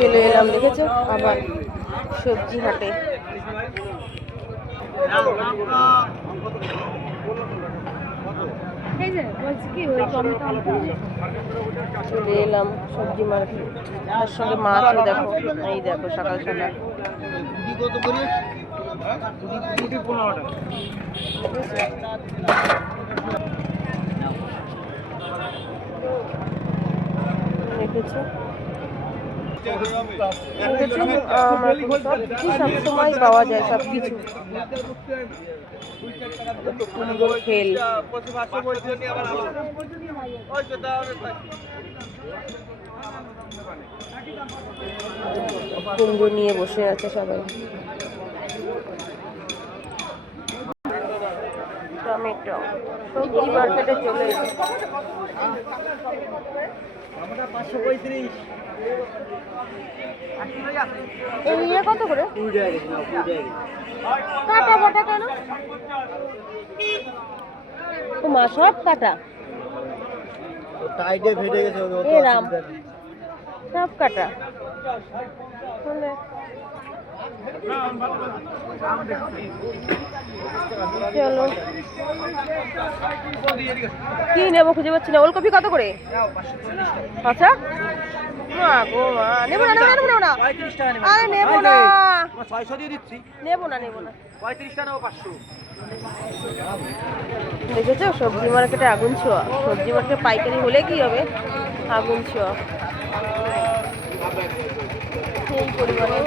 চলে এলাম, দেখেছো আবার সবজি হাটে। চলে এলাম সবজি মার্কেট, তার সঙ্গে মাছও দেখো, এই দেখো সকাল সকাল। দেখেছো সবসময় পাওয়া যায় সবকিছু। সুন্দর খেল, কুমড়ো নিয়ে বসে আছে সবাই। টমেটো সবজি মার্কেটে চলে এসেছে। এই কত করে কাটা বাটা কেন? মা সব কাটা রাম, সব কাটা। চলো কি নেবো খুঁজে পাচ্ছি না। ওলকপি কত করে? আচ্ছা গো মা, নেবো না নেবো না, আরে নেবো না, নেবো না নেবো না। দেখেছো সবজি মার্কেটে আগুন ছোঁয়া। সবজি মার্কেটে পাইকারি হলে কি হবে, আগুন ছোঁয়া সেই পরিমাণে।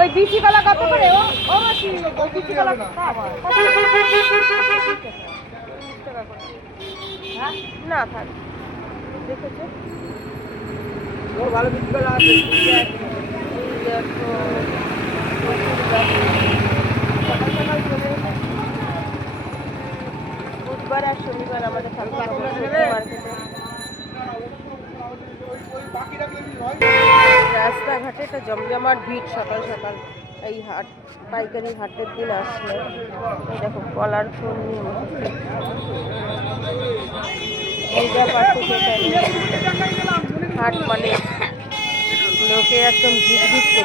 ওই বিচি কলা কত করে? ও মাসি ওই বিচি কলা না থাক। দেখেছো ভালো বিচি কলা আছে। বুধবার আর শনিবার আমাদের মার্কেটে। রাস্তাঘাটে একটা জমজমাট ভিড় সকাল সকাল। এই হাট পাইকারি হাটের দিন আসলে এই দেখো কলার ফুল নিয়ে হাট মানে লোকে একদম ভিড় করছে।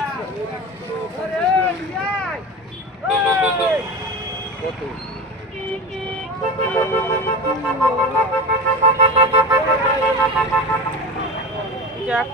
যাক